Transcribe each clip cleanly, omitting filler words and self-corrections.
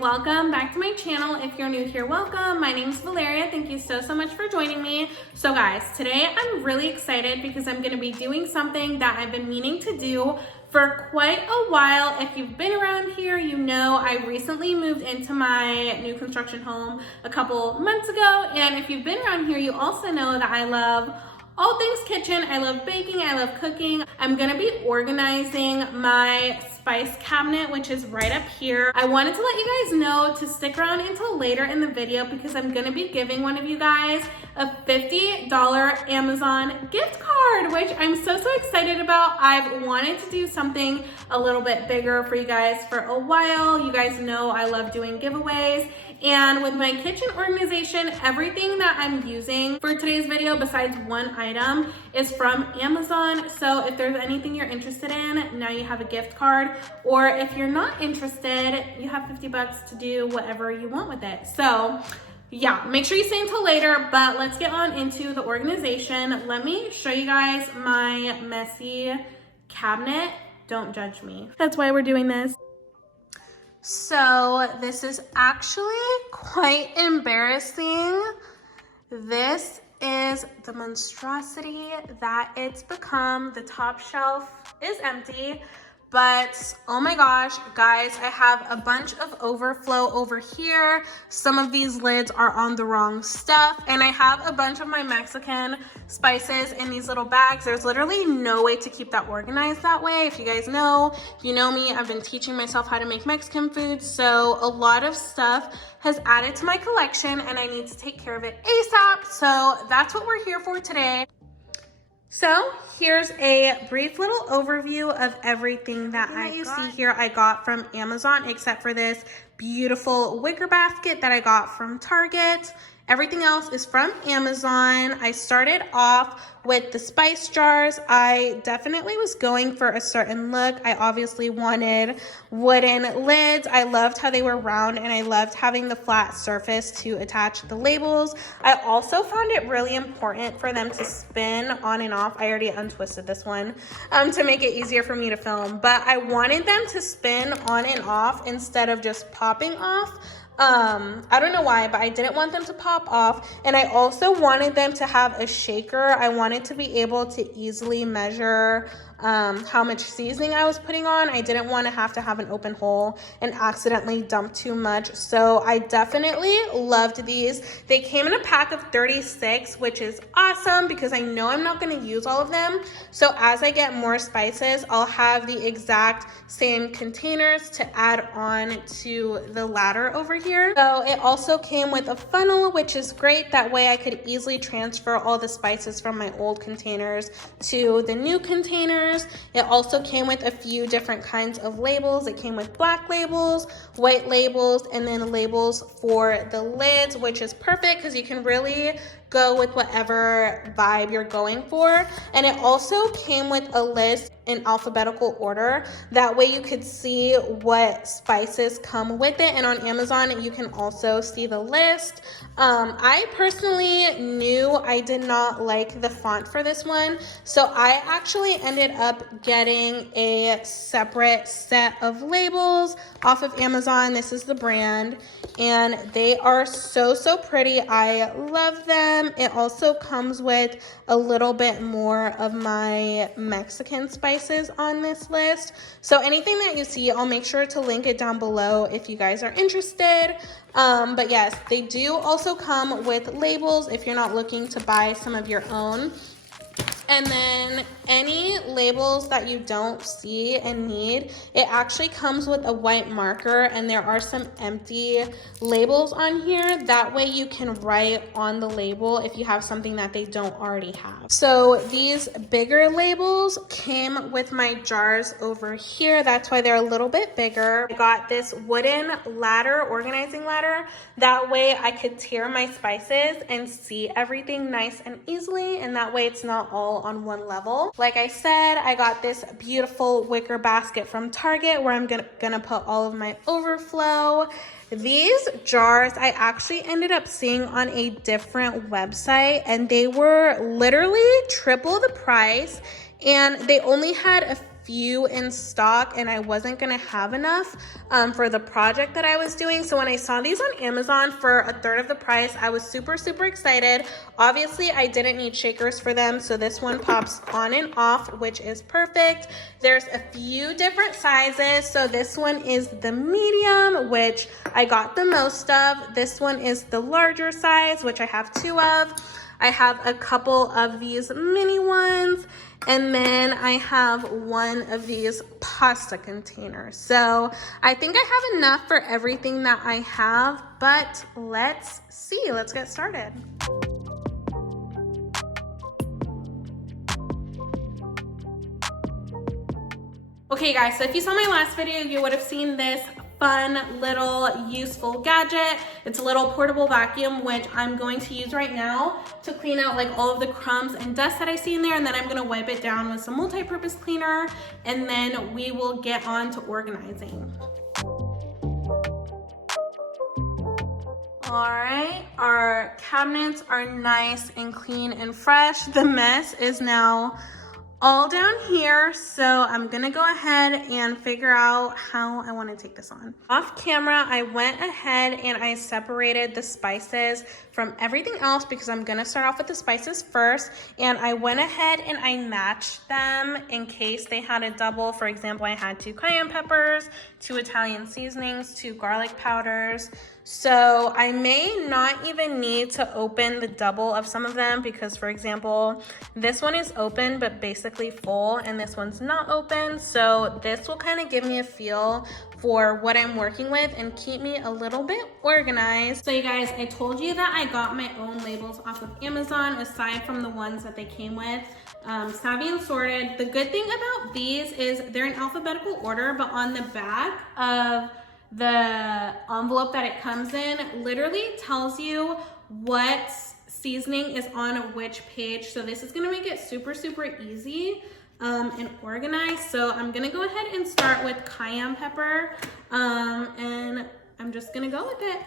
welcome back to my channel. If you're new here, welcome. My name's Valeria. Thank you so much for joining me. So guys, today I'm really excited because I'm going to be doing something that I've been meaning to do for quite a while. If you've been around here, you know I recently moved into my new construction home a couple months ago, and if you've been around here, you also know that I love all things kitchen. I love baking, I love cooking. I'm gonna be organizing my spice cabinet, which is right up here. I wanted to let you guys know to stick around until later in the video because I'm gonna be giving one of you guys a $50 Amazon gift card, which I'm so excited about. I've wanted to do something a little bit bigger for you guys for a while. You guys know I love doing giveaways. And with my kitchen organization, everything that I'm using for today's video besides one item is from Amazon. So if there's anything you're interested in, now you have a gift card. Or if you're not interested, you have 50 bucks to do whatever you want with it. So yeah, make sure you stay until later, but let's get on into the organization. Let me show you guys my messy cabinet. Don't judge me. That's why we're doing this. So this is actually quite embarrassing. This is the monstrosity that it's become. The top shelf is empty, but oh my gosh, guys, I have a bunch of overflow over here. Some of these lids are on the wrong stuff, and I have a bunch of my Mexican spices in these little bags. There's literally no way to keep that organized that way. If you guys know, if you know me, I've been teaching myself how to make Mexican food, so a lot of stuff has added to my collection and I need to take care of it ASAP. So that's what we're here for today. So here's a brief little overview of everything that you see here I got from Amazon, except for this beautiful wicker basket that I got from Target. Everything else is from Amazon. I started off with the spice jars. I definitely was going for a certain look. I obviously wanted wooden lids. I loved how they were round, and I loved having the flat surface to attach the labels. I also found it really important for them to spin on and off. I already untwisted this one to make it easier for me to film, but I wanted them to spin on and off instead of just popping off. I don't know why, but I didn't want them to pop off, and I also wanted them to have a shaker. I wanted to be able to easily measure how much seasoning I was putting on. I didn't want to have an open hole and accidentally dump too much. So I definitely loved these. They came in a pack of 36, which is awesome because I know I'm not going to use all of them. So as I get more spices, I'll have the exact same containers to add on to the ladder over here. So it also came with a funnel, which is great. That way I could easily transfer all the spices from my old containers to the new containers. It also came with a few different kinds of labels. It came with black labels, white labels, and then labels for the lids, which is perfect because you can really go with whatever vibe you're going for. And it also came with a list in alphabetical order. That way you could see what spices come with it. And on Amazon, you can also see the list. I personally knew I did not like the font for this one, so I actually ended up getting a separate set of labels off of Amazon. This is the brand, and they are so pretty. I love them. It also comes with a little bit more of my Mexican spices on this list. So anything that you see, I'll make sure to link it down below if you guys are interested. But yes, they do also come with labels if you're not looking to buy some of your own. And then any labels that you don't see and need, it actually comes with a white marker, and there are some empty labels on here. That way you can write on the label if you have something that they don't already have. So these bigger labels came with my jars over here. That's why they're a little bit bigger. I got this wooden ladder, organizing ladder. That way I could tier my spices and see everything nice and easily, and that way it's not all on one level. Like I said, I got this beautiful wicker basket from Target where I'm gonna put all of my overflow. These jars I actually ended up seeing on a different website, and they were literally triple the price, and they only had a few in stock and I wasn't gonna have enough for the project that I was doing. So when I saw these on Amazon for a third of the price, I was super, super excited. Obviously, I didn't need shakers for them, so this one pops on and off, which is perfect. There's a few different sizes. So this one is the medium, which I got the most of. This one is the larger size, which I have 2 of. I have a couple of these mini ones, and then I have one of these pasta containers. So I think I have enough for everything that I have, but let's see, let's get started. Okay guys, so if you saw my last video, you would have seen this fun little useful gadget. It's a little portable vacuum, which I'm going to use right now to clean out like all of the crumbs and dust that I see in there, and then I'm gonna wipe it down with some multi-purpose cleaner, and then we will get on to organizing. All right, our cabinets are nice and clean and fresh. The mess is now all down here, so I'm gonna go ahead and figure out how I want to take this on. Off camera, I went ahead and I separated the spices from everything else because I'm gonna start off with the spices first, and I went ahead and I matched them in case they had a double. For example, I had 2 cayenne peppers, 2 Italian seasonings, 2 garlic powders. So I may not even need to open the double of some of them because, for example, this one is open but basically full, and this one's not open. So this will kind of give me a feel for what I'm working with and keep me a little bit organized. So you guys, I told you that I got my own labels off of Amazon aside from the ones that they came with. Savvy and Sorted. The good thing about these is they're in alphabetical order, but on the back of the envelope that it comes in literally tells you what seasoning is on which page. So this is gonna make it super, super easy and organized. So I'm gonna go ahead and start with cayenne pepper, and I'm just gonna go with it.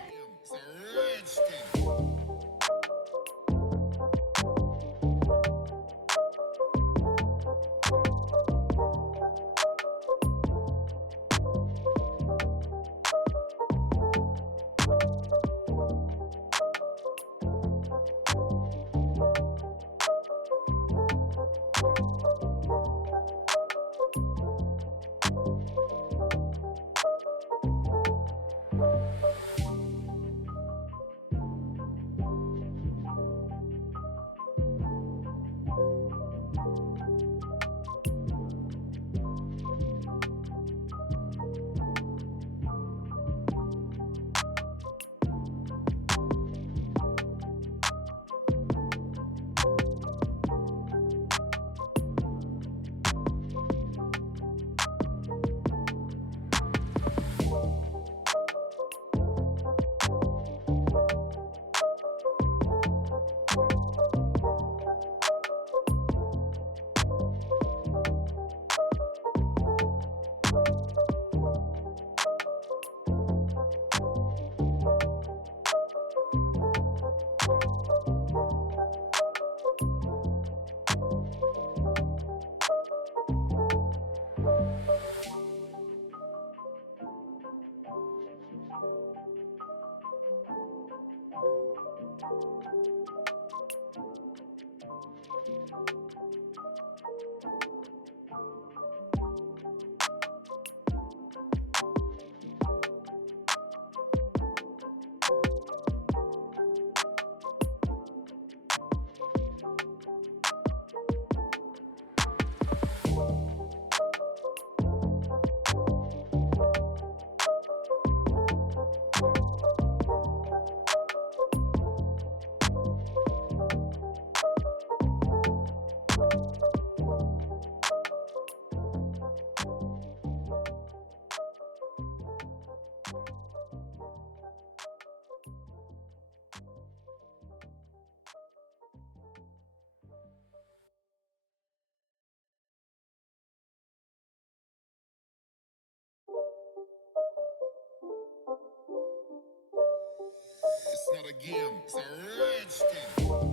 It's not a game, it's a rich thing.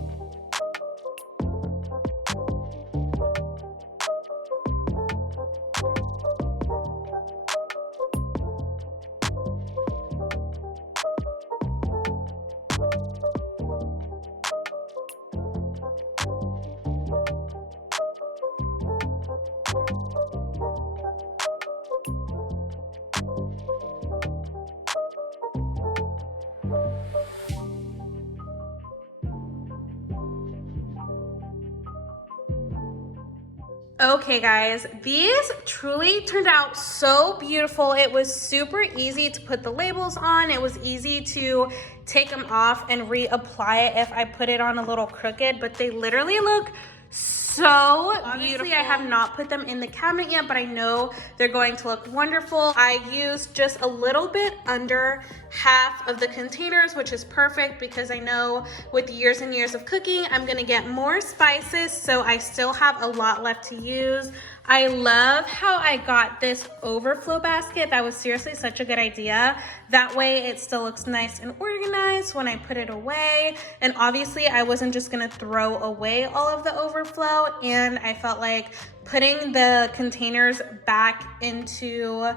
Okay guys, these truly turned out so beautiful. It was super easy to put the labels on. It was easy to take them off and reapply it if I put it on a little crooked, but they literally look so beautiful. I have not put them in the cabinet yet, but I know they're going to look wonderful. I used just a little bit under half of the containers, which is perfect because I know with years and years of cooking, I'm gonna get more spices, so I still have a lot left to use. I love how I got this overflow basket. That was seriously such a good idea. That way it still looks nice and organized when I put it away. And obviously I wasn't just gonna throw away all of the overflow, and I felt like putting the containers back into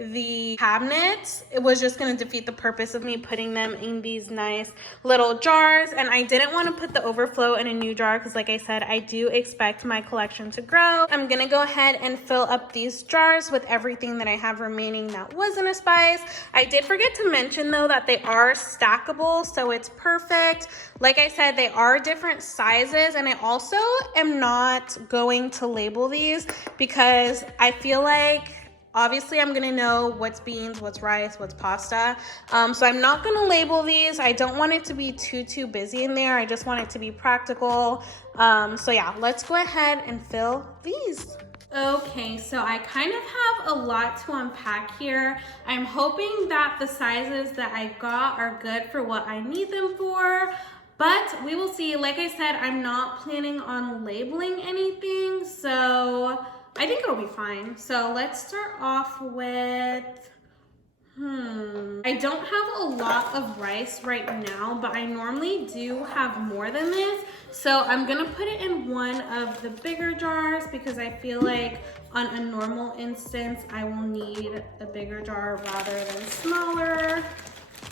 the cabinets, it was just going to defeat the purpose of me putting them in these nice little jars. And I didn't want to put the overflow in a new jar because, like I said, I do expect my collection to grow. I'm going to go ahead and fill up these jars with everything that I have remaining that wasn't a spice. I did forget to mention though that they are stackable, so it's perfect. Like I said, they are different sizes, and I also am not going to label these because I feel like obviously I'm gonna know what's beans, what's rice, what's pasta. So I'm not gonna label these. I don't want it to be too busy in there. I just want it to be practical. So yeah, let's go ahead and fill these. Okay, so I kind of have a lot to unpack here. I'm hoping that the sizes that I got are good for what I need them for, but we will see. Like I said, I'm not planning on labeling anything, so I think it'll be fine. So let's start off with, I don't have a lot of rice right now, but I normally do have more than this. So I'm gonna put it in one of the bigger jars because I feel like on a normal instance, I will need a bigger jar rather than smaller.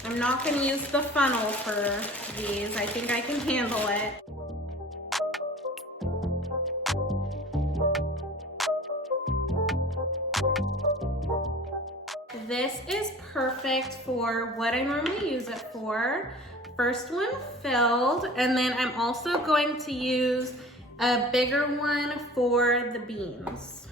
I'm not gonna use the funnel for these. I think I can handle it. This is perfect for what I normally use it for. First one filled, and then I'm also going to use a bigger one for the beans.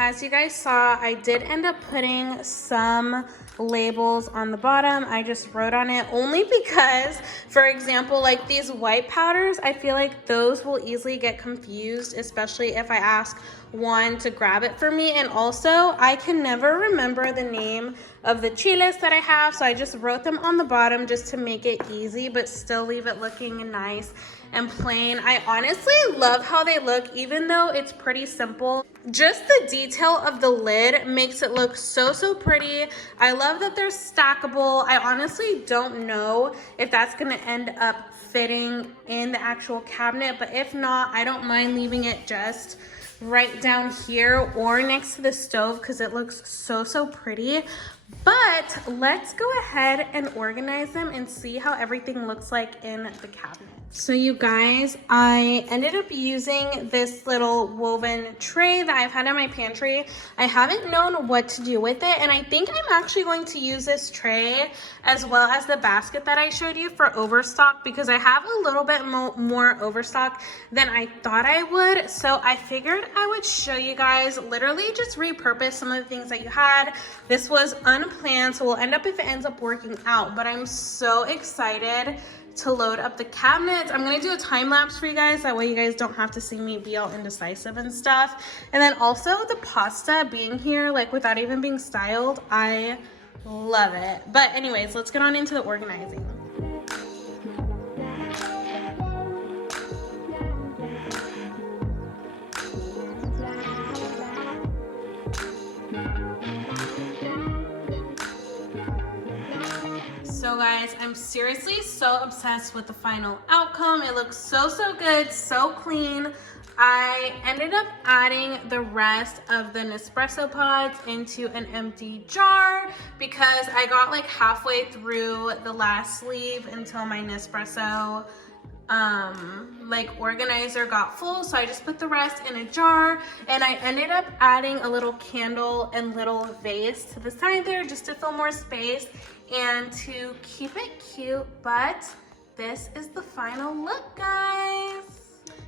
as you guys saw, I did end up putting some labels on the bottom. I just wrote on it only because, for example, like these white powders, I feel like those will easily get confused, especially if I ask one to grab it for me. And also, I can never remember the name of the chiles that I have, so I just wrote them on the bottom just to make it easy, but still leave it looking nice and plain. I honestly love how they look, even though it's pretty simple. Just the detail of the lid makes it look so pretty. I love that they're stackable. I honestly don't know if that's gonna end up fitting in the actual cabinet, but if not, I don't mind leaving it just right down here or next to the stove because it looks so pretty. But let's go ahead and organize them and see how everything looks like in the cabinet. So you guys, I ended up using this little woven tray that I've had in my pantry. I haven't known what to do with it, and I think I'm actually going to use this tray as well as the basket that I showed you for overstock because I have a little bit more overstock than I thought I would. So I figured I would show you guys, literally just repurpose some of the things that you had. This was unplanned, so we'll end up if it ends up working out, but I'm so excited to load up the cabinets. I'm gonna do a time lapse for you guys, that way you guys don't have to see me be all indecisive and stuff. And then also the pasta being here, like without even being styled, I love it. But anyways, let's get on into the organizing. So guys, I'm seriously so obsessed with the final outcome. It looks so good, so clean. I ended up adding the rest of the Nespresso pods into an empty jar because I got like halfway through the last sleeve until my Nespresso like organizer got full, so I just put the rest in a jar, and I ended up adding a little candle and little vase to the side there just to fill more space and to keep it cute. But this is the final look, guys.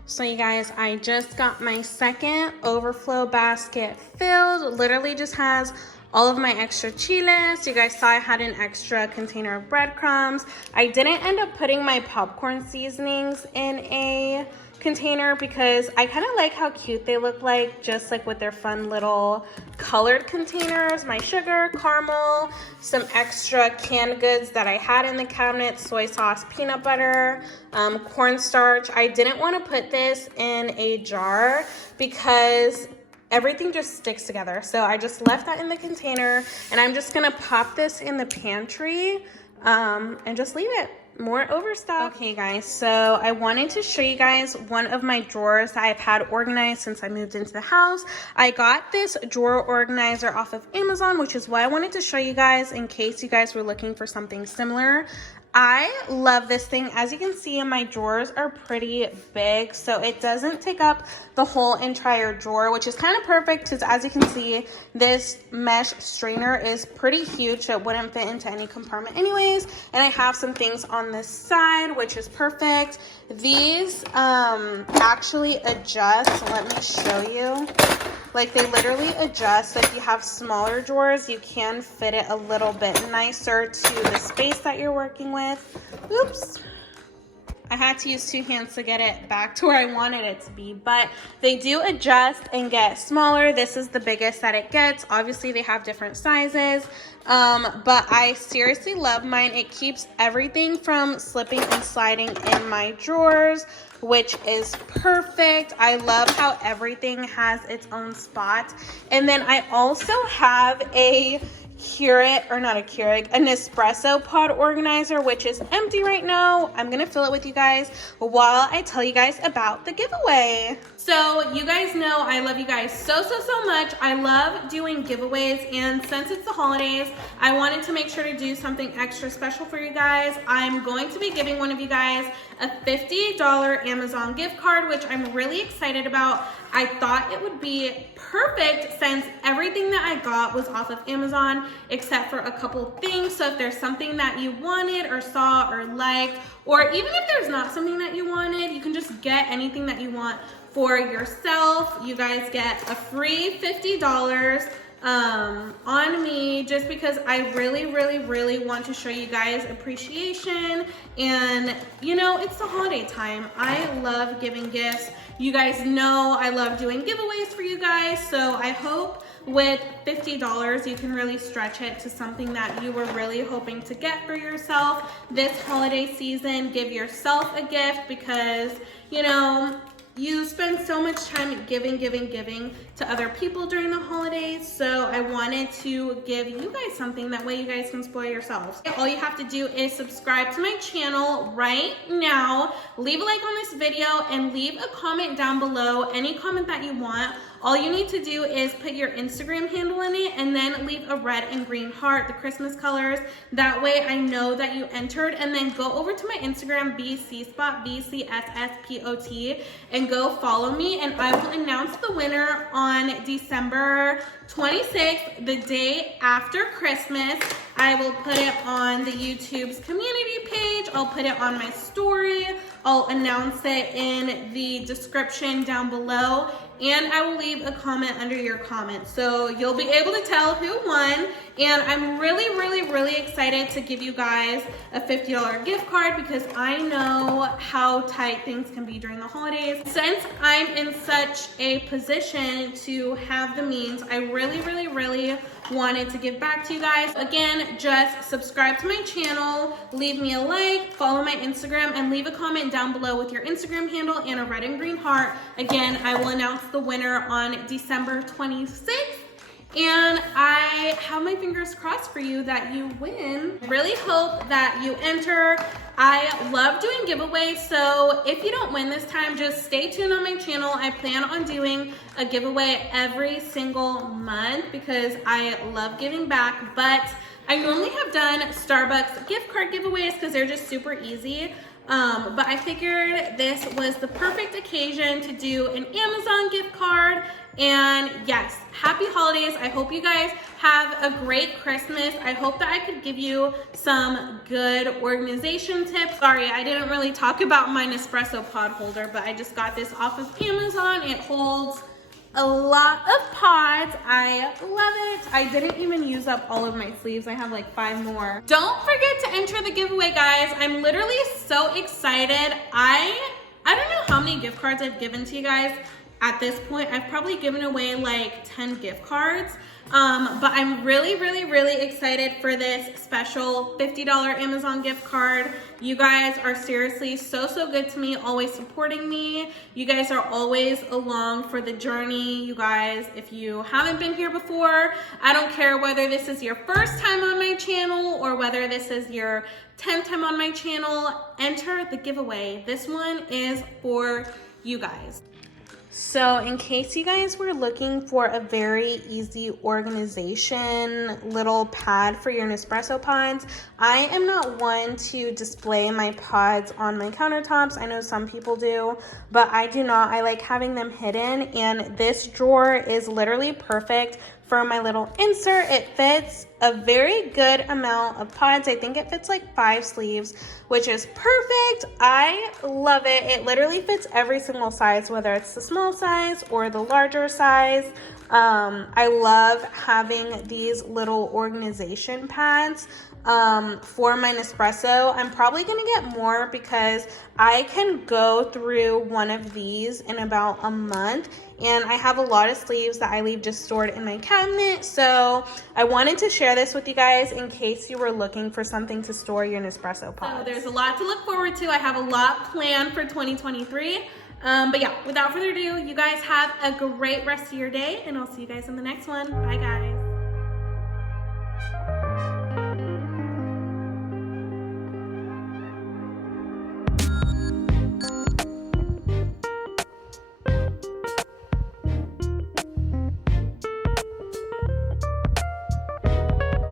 So you guys, I just got my second overflow basket filled. Literally just has all of my extra chiles. You guys saw I had an extra container of breadcrumbs. I didn't end up putting my popcorn seasonings in a container because I kind of like how cute they look like, just like with their fun little colored containers. My sugar, caramel, some extra canned goods that I had in the cabinet, soy sauce, peanut butter, cornstarch. I didn't want to put this in a jar because everything just sticks together. So I just left that in the container, and I'm just gonna pop this in the pantry and just leave it. More overstock. Okay guys, so I wanted to show you guys one of my drawers that I've had organized since I moved into the house. I got this drawer organizer off of Amazon, which is why I wanted to show you guys in case you guys were looking for something similar. I love this thing. As you can see, my drawers are pretty big, so it doesn't take up the whole entire drawer, which is kind of perfect because as you can see, this mesh strainer is pretty huge, so it wouldn't fit into any compartment anyways. And I have some things on this side, which is perfect. These actually adjust. Let me show you. Like, they literally adjust. So if you have smaller drawers, you can fit it a little bit nicer to the space that you're working with. Oops. I had to use two hands to get it back to where I wanted it to be, but they do adjust and get smaller. This is the biggest that it gets. Obviously, they have different sizes, but I seriously love mine. It keeps everything from slipping and sliding in my drawers, which is perfect. I love how everything has its own spot. And then I also have a an espresso pod organizer, which is empty right now. I'm gonna fill it with you guys while I tell you guys about the giveaway. So you guys know I love you guys so much. I love doing giveaways, and since it's the holidays, I wanted to make sure to do something extra special for you guys. I'm going to be giving one of you guys a $50 Amazon gift card, which I'm really excited about. I thought it would be perfect since everything that I got was off of Amazon except for a couple things. So if there's something that you wanted or saw or liked, or even if there's not something that you wanted, you can just get anything that you want for yourself. You guys get a free $50 on me, just because I really want to show you guys appreciation. And you know, it's the holiday time. I love giving gifts. You guys know I love doing giveaways for you guys, so I hope with $50 you can really stretch it to something that you were really hoping to get for yourself this holiday season. Give yourself a gift, because you know, you spend so much time giving to other people during the holidays. So I wanted to give you guys something, that way you guys can spoil yourselves. All you have to do is subscribe to my channel right now, leave a like on this video, and leave a comment down below, any comment that you want. All you need to do is put your Instagram handle in it, and then leave a red and green heart, the Christmas colors. That way I know that you entered. And then go over to my Instagram, BCSpot, BCSSPOT, and go follow me. And I will announce the winner on December 26th, the day after Christmas. I will put it on the YouTube's community page. I'll put it on my story. I'll announce it in the description down below, and I will leave a comment under your comment, so you'll be able to tell who won. And I'm really excited to give you guys a $50 gift card, because I know how tight things can be during the holidays. Since I'm in such a position to have the means, I really wanted to give back to you guys. Again, just subscribe to my channel, leave me a like, follow my Instagram, and leave a comment down below with your Instagram handle and a red and green heart. Again, I will announce the winner on December 26th. And I have my fingers crossed for you that you win. Really hope that you enter. I love doing giveaways, so if you don't win this time, just stay tuned on my channel. I plan on doing a giveaway every single month, because I love giving back. But I normally have done Starbucks gift card giveaways because they're just super easy. But I figured this was the perfect occasion to do an Amazon gift card. And yes, happy holidays. I hope you guys have a great Christmas. I hope that I could give you some good organization tips. Sorry, I didn't really talk about my Nespresso pod holder, but I just got this off of Amazon. It holds a lot of pods. I love it. I didn't even use up all of my sleeves. I have like 5 more. Don't forget to enter the giveaway, guys. I'm literally so excited. I don't know how many gift cards I've given to you guys at this point. I've probably given away like 10 gift cards. But I'm really excited for this special $50 Amazon gift card. You guys are seriously so good to me, always supporting me. You guys are always along for the journey. You guys, if you haven't been here before, I don't care whether this is your first time on my channel or whether this is your 10th time on my channel, enter the giveaway. This one is for you guys. So in case you guys were looking for a very easy organization little pad for your Nespresso pods, I am not one to display my pods on my countertops. I know some people do, but I do not. I like having them hidden, and this drawer is literally perfect for my little insert. It fits a very good amount of pods. I think it fits like 5 sleeves, which is perfect. I love it. It literally fits every single size, whether it's the small size or the larger size. I love having these little organization pads for my Nespresso. I'm probably gonna get more because I can go through one of these in about a month, and I have a lot of sleeves that I leave just stored in my cabinet. So I wanted to share this with you guys in case you were looking for something to store your Nespresso pods. So there's a lot to look forward to. I have a lot planned for 2023. But yeah, without further ado, you guys have a great rest of your day, and I'll see you guys in the next one. Bye, guys.